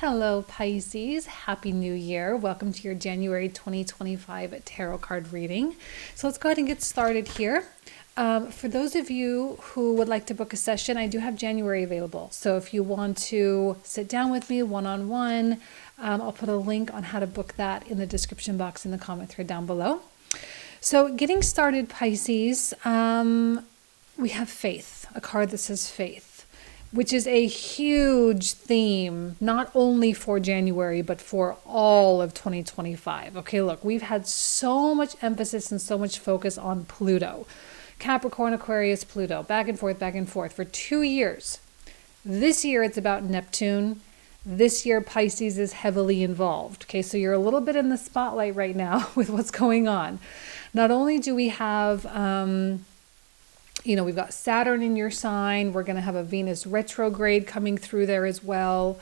Hello, Pisces. Happy New Year. Welcome to your January 2025 tarot card reading. So let's go ahead and get started here. For those of you who would like to book a session, I do have January available. So if you want to sit down with me one-on-one, I'll put a link on how to book that in the description box in the comment thread down below. So getting started, Pisces, we have faith, a card that says faith, which is a huge theme, not only for January, but for all of 2025. Okay, look, we've had so much emphasis and so much focus on Pluto. Capricorn, Aquarius, Pluto, back and forth for 2 years. This year it's about Neptune. This year Pisces is heavily involved. Okay, so you're a little bit in the spotlight right now with what's going on. Not only do we have we've got Saturn in your sign. We're going to have a Venus retrograde coming through there as well.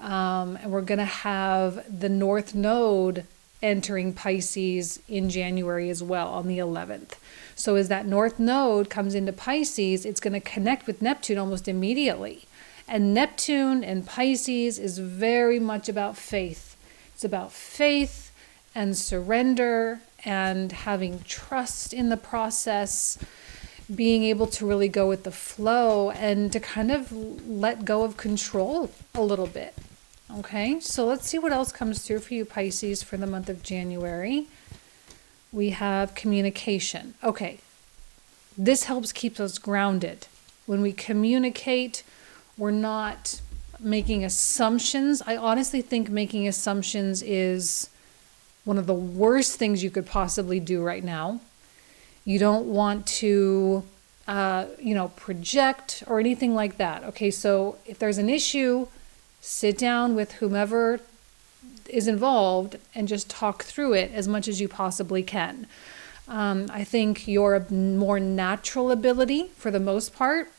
And we're going to have the North Node entering Pisces in January as well on the 11th. So as that North Node comes into Pisces, it's going to connect with Neptune almost immediately. And Neptune and Pisces is very much about faith. It's about faith and surrender and having trust in the process, being able to really go with the flow and to kind of let go of control a little bit. Okay, so let's see what else comes through for you, Pisces, for the month of January. We have communication. Okay, this helps keep us grounded. When we communicate, we're not making assumptions. I honestly think making assumptions is one of the worst things you could possibly do right now. You don't want to, project or anything like that. Okay, so if there's an issue, sit down with whomever is involved and just talk through it as much as you possibly can. I think your more natural ability, for the most part,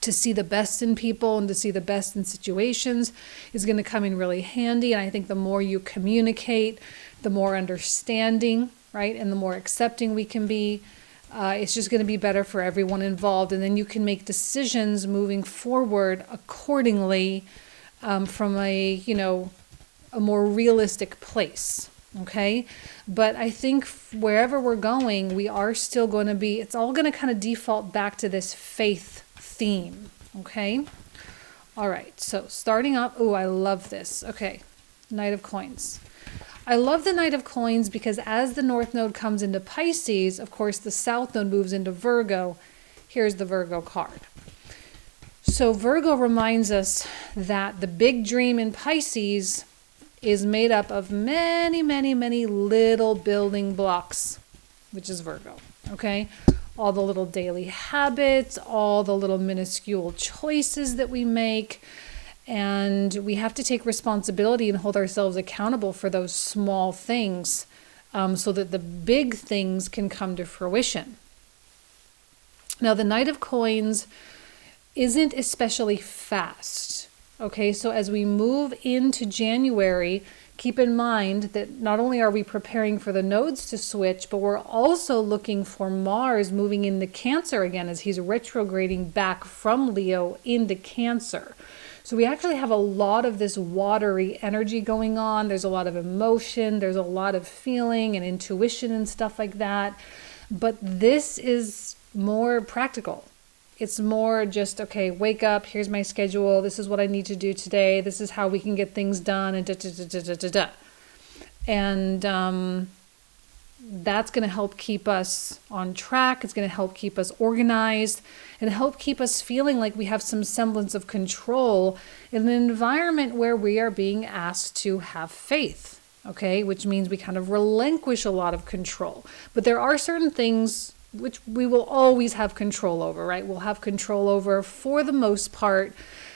to see the best in people and to see the best in situations is going to come in really handy. And I think the more you communicate, the more understanding, right? And the more accepting we can be, it's just going to be better for everyone involved. And then you can make decisions moving forward accordingly from a more realistic place. Okay. But I think wherever we're going, we are still going to be, it's all going to kind of default back to this faith theme. Okay. All right. So starting up, oh, I love this. Okay. Knight of Coins. I love the Knight of Coins because as the North Node comes into Pisces, of course, the South Node moves into Virgo. Here's the Virgo card. So Virgo reminds us that the big dream in Pisces is made up of many, many, many little building blocks, which is Virgo, okay? All the little daily habits, all the little minuscule choices that we make. And we have to take responsibility and hold ourselves accountable for those small things so that the big things can come to fruition. Now, the Knight of Coins isn't especially fast. Okay, so as we move into January, keep in mind that not only are we preparing for the nodes to switch, but we're also looking for Mars moving into Cancer again as he's retrograding back from Leo into Cancer. So we actually have a lot of this watery energy going on. There's a lot of emotion. There's a lot of feeling and intuition and stuff like that. But this is more practical. It's more just, okay, wake up. Here's my schedule. This is what I need to do today. This is how we can get things done. And da-da-da-da-da-da. And that's going to help keep us on track. It's going to help keep us organized and help keep us feeling like we have some semblance of control in an environment where we are being asked to have faith, okay? Which means we kind of relinquish a lot of control. But there are certain things which we will always have control over, right? We'll have control over, for the most part,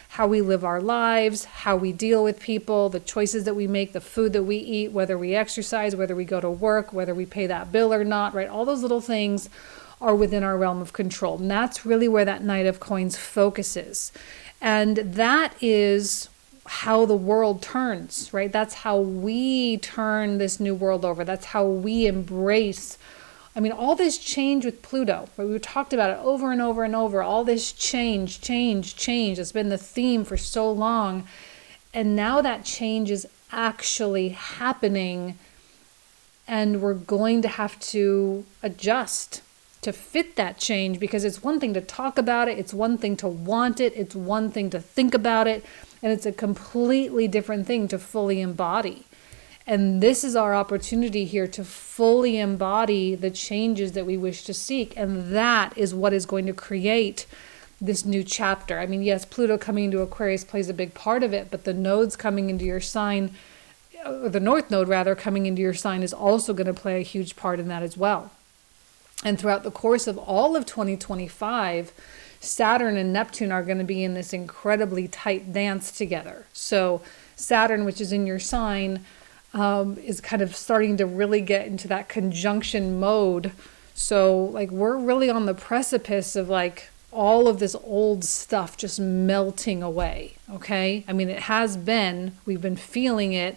how we live our lives, how we deal with people, the choices that we make, the food that we eat, whether we exercise, whether we go to work, whether we pay that bill or not, right? All those little things are within our realm of control. And that's really where that Knight of Coins focuses. And that is how the world turns, right? That's how we turn this new world over. That's how we embrace all this change with Pluto, right? We talked about it over and over and over, all this change. It's been the theme for so long. And now that change is actually happening, and we're going to have to adjust to fit that change, because it's one thing to talk about it, it's one thing to want it, it's one thing to think about it, and it's a completely different thing to fully embody. And this is our opportunity here to fully embody the changes that we wish to seek. And that is what is going to create this new chapter. I mean, yes, Pluto coming into Aquarius plays a big part of it, but the nodes coming into your sign, or the North Node rather, coming into your sign is also going to play a huge part in that as well. And throughout the course of all of 2025, Saturn and Neptune are going to be in this incredibly tight dance together. So Saturn, which is in your sign, is kind of starting to really get into that conjunction mode. So like we're really on the precipice of like all of this old stuff just melting away. Okay. I mean, it has been, we've been feeling it,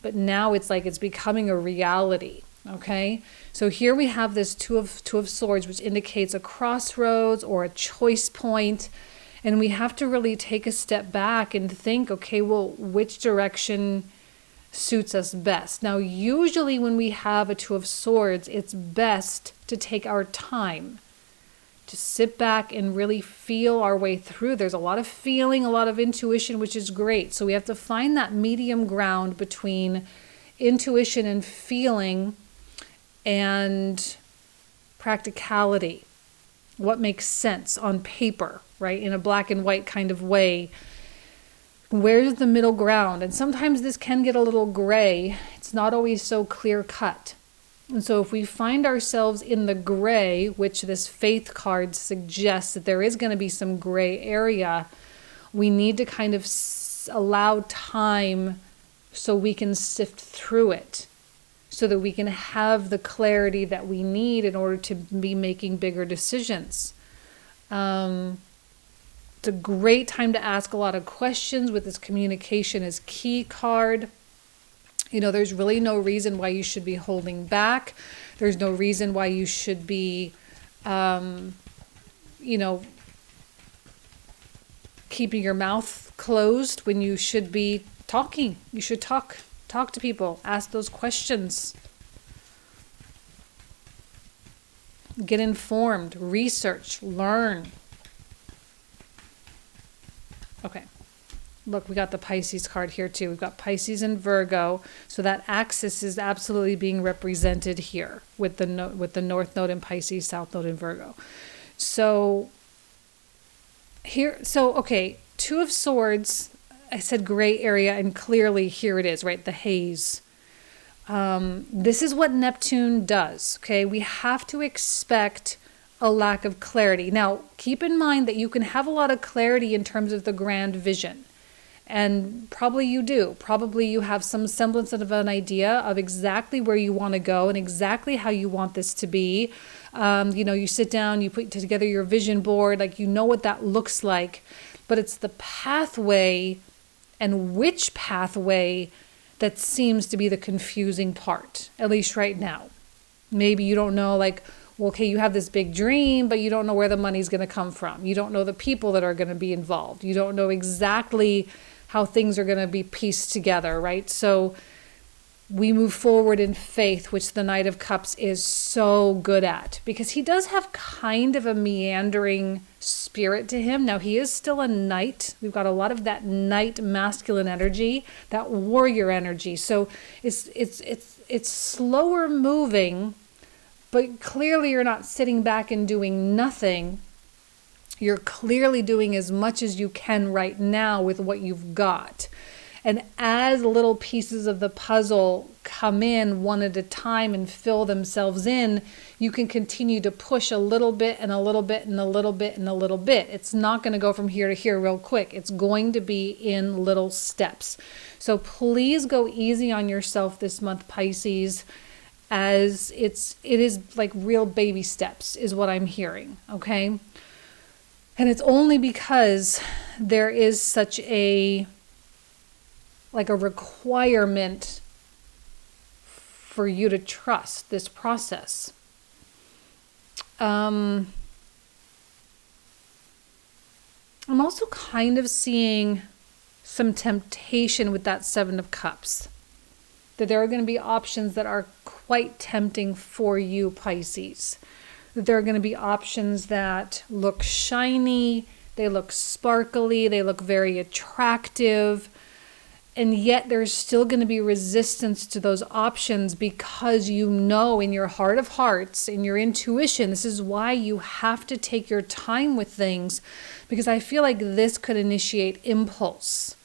but now it's like it's becoming a reality. Okay. So here we have this two of Swords, which indicates a crossroads or a choice point. And we have to really take a step back and think, okay, well, which direction suits us best? Now, usually when we have a Two of Swords, it's best to take our time, to sit back and really feel our way through. There's a lot of feeling, a lot of intuition, which is great. So we have to find that medium ground between intuition and feeling and practicality. What makes sense on paper, right? In a black and white kind of way. Where's the middle ground? And sometimes this can get a little gray. It's not always so clear cut. And so if we find ourselves in the gray, which this Faith card suggests that there is going to be some gray area, we need to kind of allow time so we can sift through it, so that we can have the clarity that we need in order to be making bigger decisions. It's a great time to ask a lot of questions with this communication as key card. You know, there's really no reason why you should be holding back. There's no reason why you should be, keeping your mouth closed when you should be talking. You should talk to people, ask those questions. Get informed, research, learn. Okay, look, we got the Pisces card here too. We've got Pisces and Virgo, so that axis is absolutely being represented here with the North Node in Pisces, South Node in Virgo. So here, okay, Two of Swords. I said gray area, and clearly here it is, right? The haze. This is what Neptune does. Okay, we have to expect a lack of clarity. Now, keep in mind that you can have a lot of clarity in terms of the grand vision. And probably you do. Probably you have some semblance of an idea of exactly where you want to go and exactly how you want this to be. You sit down, you put together your vision board, like you know what that looks like. But it's the pathway and which pathway that seems to be the confusing part, at least right now. Maybe you don't know, like, well, okay, you have this big dream, but you don't know where the money's going to come from. You don't know the people that are going to be involved. You don't know exactly how things are going to be pieced together, right? So we move forward in faith, which the Knight of Cups is so good at, because he does have kind of a meandering spirit to him. Now, he is still a knight. We've got a lot of that knight masculine energy, that warrior energy. So it's slower moving, but clearly you're not sitting back and doing nothing. You're clearly doing as much as you can right now with what you've got. And as little pieces of the puzzle come in one at a time and fill themselves in, you can continue to push a little bit and a little bit and a little bit and a little bit. It's not going to go from here to here real quick. It's going to be in little steps. So please go easy on yourself this month, Pisces, as it is like real baby steps is what I'm hearing, okay? And it's only because there is such a requirement for you to trust this process. I'm also kind of seeing some temptation with that Seven of Cups. That there are going to be options that are quite tempting for you, Pisces. That there are going to be options that look shiny, they look sparkly, they look very attractive, and yet there's still going to be resistance to those options because you know in your heart of hearts, in your intuition, this is why you have to take your time with things, because I feel like this could initiate impulse.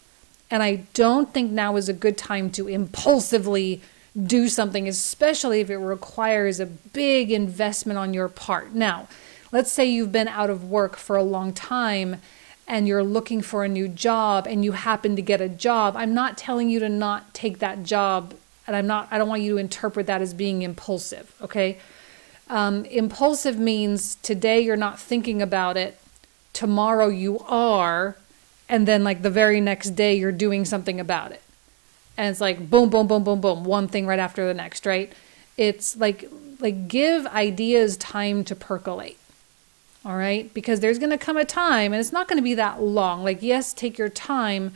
And I don't think now is a good time to impulsively do something, especially if it requires a big investment on your part. Now, let's say you've been out of work for a long time and you're looking for a new job and you happen to get a job. I'm not telling you to not take that job, and I don't want you to interpret that as being impulsive, okay? Impulsive means today you're not thinking about it, tomorrow you are, and then like the very next day you're doing something about it. And it's like boom, boom, boom, boom, boom, one thing right after the next, right? It's like give ideas time to percolate. All right? Because there's going to come a time, and it's not going to be that long. Like, yes, take your time,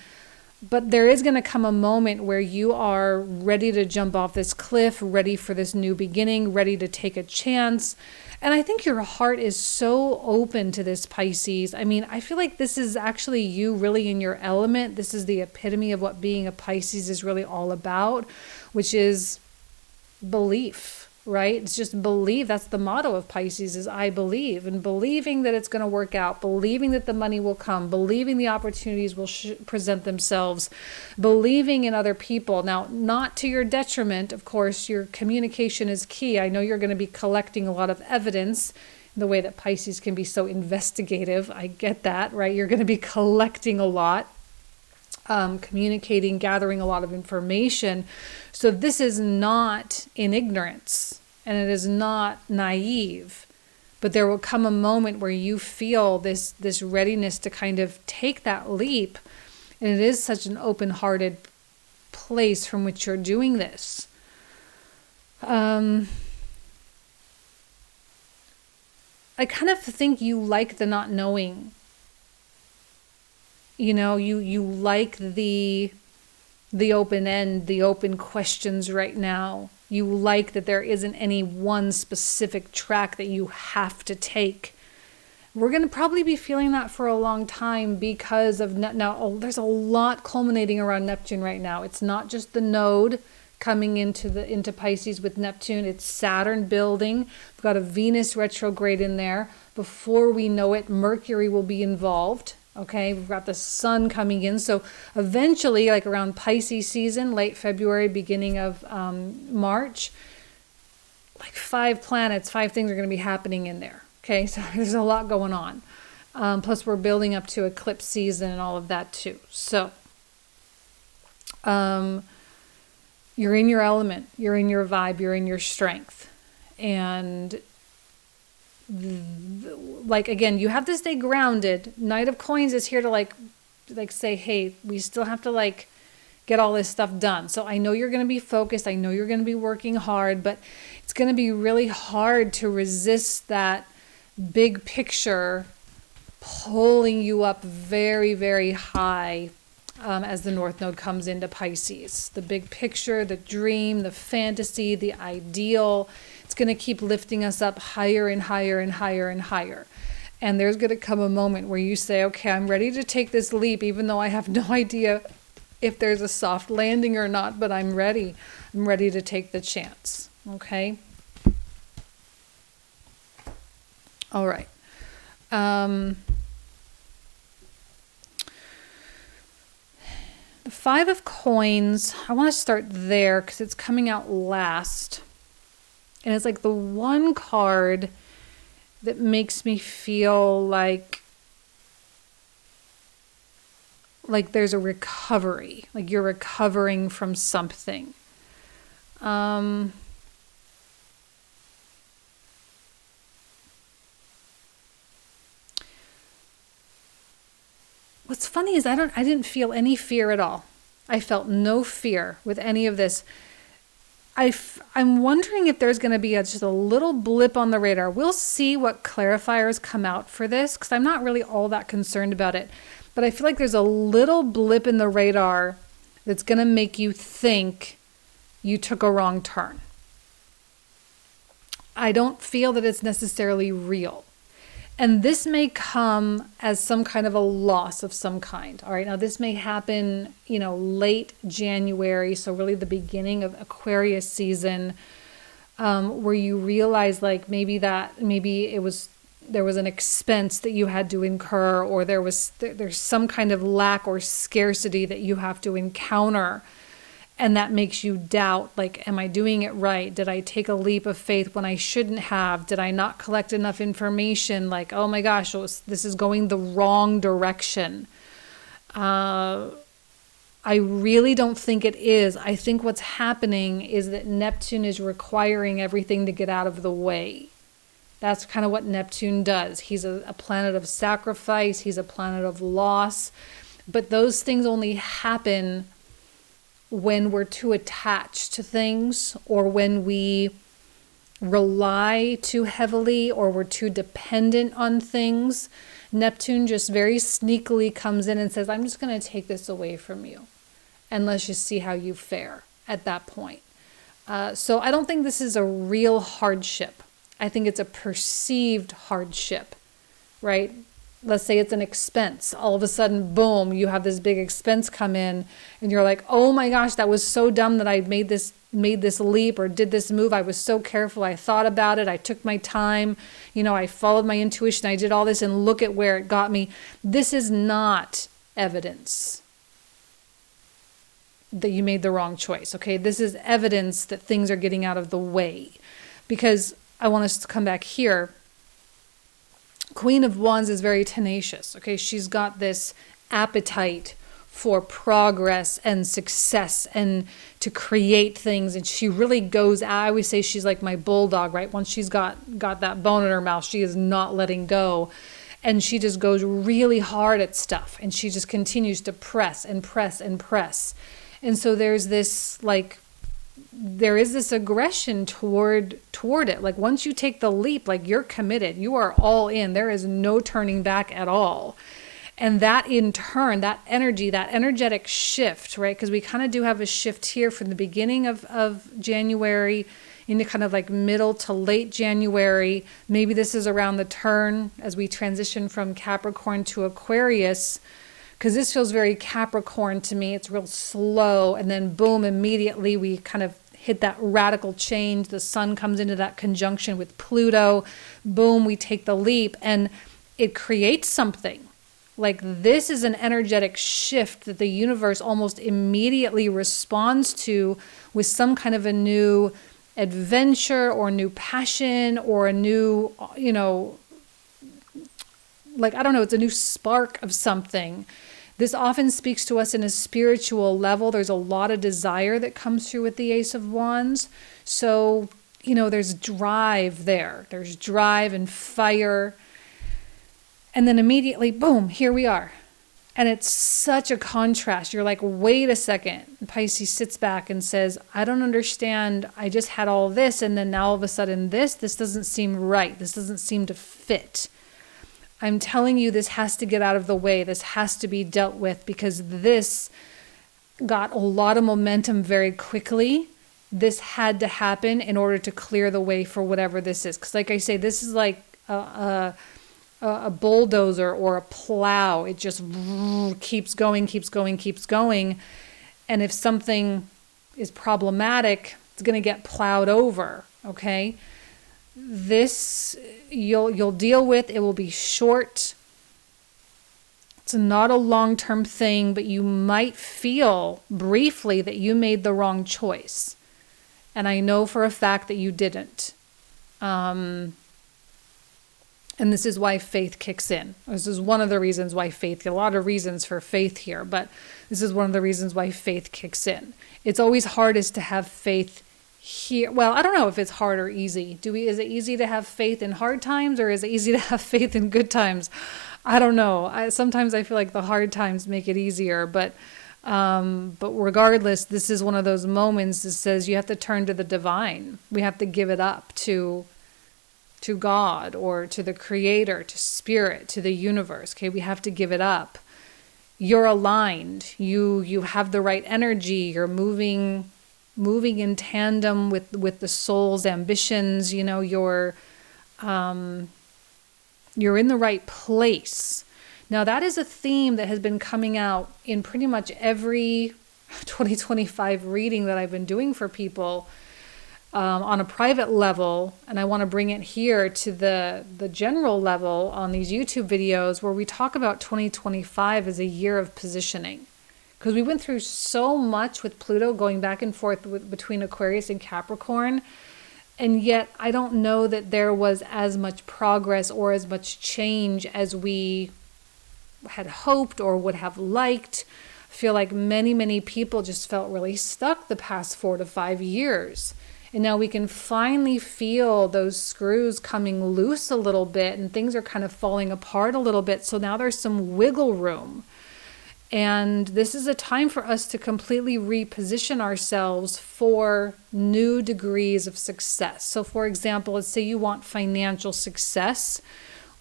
but there is going to come a moment where you are ready to jump off this cliff, ready for this new beginning, ready to take a chance. And I think your heart is so open to this, Pisces. I mean, I feel like this is actually you really in your element. This is the epitome of what being a Pisces is really all about, which is belief, right? It's just believe. That's the motto of Pisces is I believe, and believing that it's going to work out, believing that the money will come, believing the opportunities will present themselves, believing in other people. Now, not to your detriment, of course, your communication is key. I know you're going to be collecting a lot of evidence, the way that Pisces can be so investigative. I get that, right? You're going to be collecting a lot. Communicating, gathering a lot of information. So this is not in ignorance, and it is not naive, but there will come a moment where you feel this readiness to kind of take that leap, and it is such an open-hearted place from which you're doing this. I kind of think you like the not knowing. You know, you like the open end, the open questions right now. You like that there isn't any one specific track that you have to take. We're going to probably be feeling that for a long time because of now. There's a lot culminating around Neptune right now. It's not just the node coming into Pisces with Neptune. It's Saturn building. We've got a Venus retrograde in there. Before we know it, Mercury will be involved. Okay, we've got the sun coming in. So eventually, like around Pisces season, late February, beginning of March, like 5 planets, 5 things are going to be happening in there. Okay, so there's a lot going on. Plus, we're building up to eclipse season and all of that too. So you're in your element, you're in your vibe, you're in your strength. And like, again, you have to stay grounded. Knight of Coins is here to like say, hey, we still have to like get all this stuff done. So I know you're going to be focused. I know you're going to be working hard, but it's going to be really hard to resist that big picture pulling you up very, very high as the North Node comes into Pisces. The big picture, the dream, the fantasy, the ideal. It's going to keep lifting us up higher and higher and higher and higher. And there's going to come a moment where you say, okay, I'm ready to take this leap, even though I have no idea if there's a soft landing or not, but I'm ready. I'm ready to take the chance. Okay? All right. The 5 of Coins, I want to start there because it's coming out last. And it's like the one card that makes me feel like there's a recovery, like you're recovering from something. What's funny is I didn't feel any fear at all. I felt no fear with any of this. I'm wondering if there's going to be just a little blip on the radar. We'll see what clarifiers come out for this because I'm not really all that concerned about it. but I feel like there's a little blip in the radar that's going to make you think you took a wrong turn. I don't feel that it's necessarily real. And this may come as some kind of a loss of some kind. All right. Now, this may happen, late January. So, really, the beginning of Aquarius season, where you realize like maybe there was an expense that you had to incur, or there's some kind of lack or scarcity that you have to encounter. And that makes you doubt, like, am I doing it right? Did I take a leap of faith when I shouldn't have? Did I not collect enough information? Like, oh my gosh, this is going the wrong direction. I really don't think it is. I think what's happening is that Neptune is requiring everything to get out of the way. That's kind of what Neptune does. He's a planet of sacrifice. He's a planet of loss. But those things only happen when we're too attached to things, or when we rely too heavily, or we're too dependent on things. Neptune just very sneakily comes in and says, I'm just going to take this away from you, and let's just see how you fare at that point. So I don't think this is a real hardship. I think it's a perceived hardship, right? Let's say it's an expense. All of a sudden, boom, you have this big expense come in, and you're like, oh my gosh, that was so dumb that I made this leap or did this move. I was so careful. I thought about it. I took my time. I followed my intuition. I did all this, and look at where it got me. This is not evidence that you made the wrong choice. Okay. This is evidence that things are getting out of the way, because I want us to come back here. Queen of Wands is very tenacious. Okay. She's got this appetite for progress and success and to create things. And she really goes, I always say she's like my bulldog, right? Once she's got that bone in her mouth, she is not letting go. And she just goes really hard at stuff. And she just continues to press and press and press. And so there is this aggression toward it. Like, once you take the leap, like, you're committed, you are all in, there is no turning back at all. And that in turn, that energy, that energetic shift, right? Because we kind of do have a shift here from the beginning of January into kind of like middle to late January. Maybe this is around the turn as we transition from Capricorn to Aquarius, because this feels very Capricorn to me. It's real slow. And then boom, immediately we kind of hit that radical change. The sun comes into that conjunction with Pluto. Boom, we take the leap, and it creates something. Like, this is an energetic shift that the universe almost immediately responds to with some kind of a new adventure or new passion or a new, it's a new spark of something. This often speaks to us in a spiritual level. There's a lot of desire that comes through with the Ace of Wands. So, there's drive there. There's drive and fire. And then immediately, boom, here we are. And it's such a contrast. You're like, wait a second. And Pisces sits back and says, I don't understand. I just had all this, and then now all of a sudden this doesn't seem right. This doesn't seem to fit. I'm telling you, this has to get out of the way. This has to be dealt with, because this got a lot of momentum very quickly. This had to happen in order to clear the way for whatever this is. Because like I say, this is like a bulldozer or a plow. It just keeps going, keeps going, keeps going. And if something is problematic, it's going to get plowed over. Okay. This you'll deal with. It will be short. It's not a long-term thing, but you might feel briefly that you made the wrong choice. And I know for a fact that you didn't. And this is why faith kicks in. This is one of the reasons why faith, a lot of reasons for faith here, but this is one of the reasons why faith kicks in. It's always hardest to have faith here. Well, I don't know if it's hard or easy. Is it easy to have faith in hard times, or is it easy to have faith in good times? I don't know. Sometimes I feel like the hard times make it easier, but regardless, this is one of those moments that says you have to turn to the divine. We have to give it up to God or to the creator, to spirit, to the universe. Okay. We have to give it up you're aligned. You have the right energy. You're moving in tandem with the soul's ambitions. You know, you're in the right place. Now, that is a theme that has been coming out in pretty much every 2025 reading that I've been doing for people on a private level. And I want to bring it here to the general level on these YouTube videos where we talk about 2025 as a year of positioning. Because we went through so much with Pluto going back and forth between Aquarius and Capricorn. And yet I don't know that there was as much progress or as much change as we had hoped or would have liked. I feel like many people just felt really stuck the past 4 to 5 years. And now we can finally feel those screws coming loose a little bit and things are kind of falling apart a little bit. So now there's some wiggle room. And this is a time for us to completely reposition ourselves for new degrees of success. So for example, let's say you want financial success.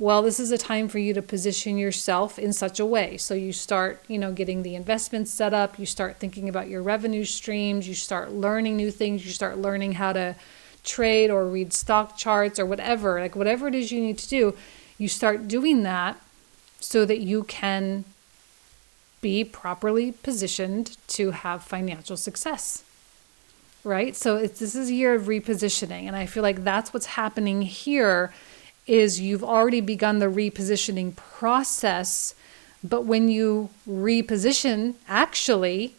Well, this is a time for you to position yourself in such a way. So you start, getting the investments set up. You start thinking about your revenue streams. You start learning new things. You start learning how to trade or read stock charts or whatever. Like whatever it is you need to do, you start doing that so that you can be properly positioned to have financial success. Right? So this is a year of repositioning. And I feel like that's what's happening here. Is you've already begun the repositioning process, but when you reposition, actually,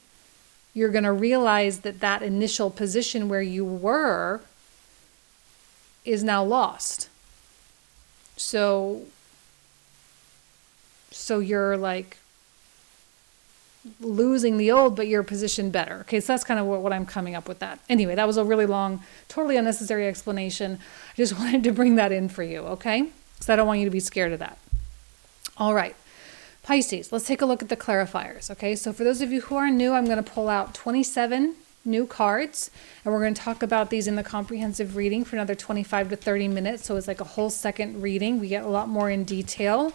you're going to realize that initial position where you were is now lost. So you're like losing the old, but you're positioned better. Okay, so that's kind of what I'm coming up with that. Anyway, that was a really long, totally unnecessary explanation. I just wanted to bring that in for you, okay? Because I don't want you to be scared of that. All right, Pisces, let's take a look at the clarifiers, okay? So for those of you who are new, I'm going to pull out 27 new cards, and we're going to talk about these in the comprehensive reading for another 25 to 30 minutes. So it's like a whole second reading. We get a lot more in detail.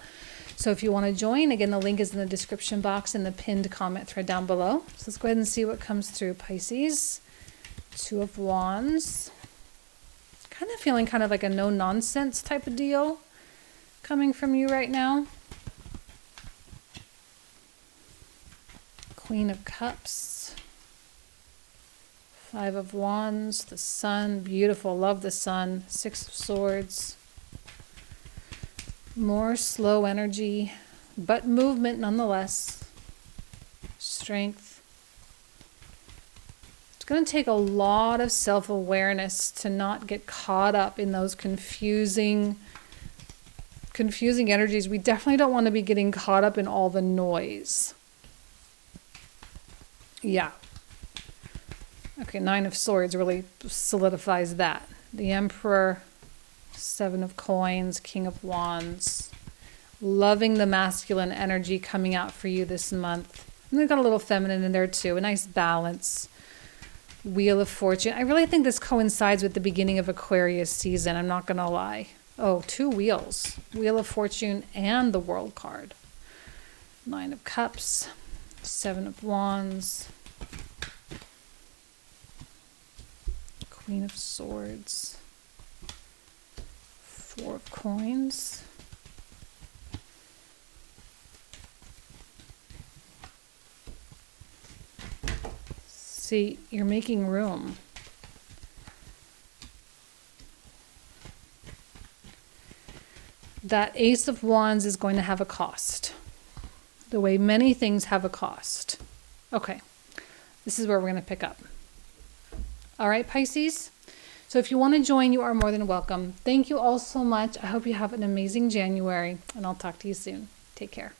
So if you want to join, again, the link is in the description box in the pinned comment thread down below. So let's go ahead and see what comes through, Pisces. 2 of Wands. Kind of feeling kind of like a no-nonsense type of deal coming from you right now. Queen of Cups. 5 of Wands. The Sun. Beautiful. Love the Sun. 6 of Swords. More slow energy, but movement nonetheless. Strength. It's going to take a lot of self-awareness to not get caught up in those confusing energies. We definitely don't want to be getting caught up in all the noise. Yeah. Okay, 9 of Swords really solidifies that. The Emperor. 7 of Coins, King of Wands. Loving the masculine energy coming out for you this month. And they've got a little feminine in there too. A nice balance. Wheel of Fortune. I really think this coincides with the beginning of Aquarius season. I'm not going to lie. Oh, 2 wheels. Wheel of Fortune and the World card. 9 of Cups. 7 of Wands. Queen of Swords. 4 of Coins. See, you're making room. That Ace of Wands is going to have a cost. The way many things have a cost. Okay, this is where we're going to pick up. All right, Pisces. So if you want to join, you are more than welcome. Thank you all so much. I hope you have an amazing January, and I'll talk to you soon. Take care.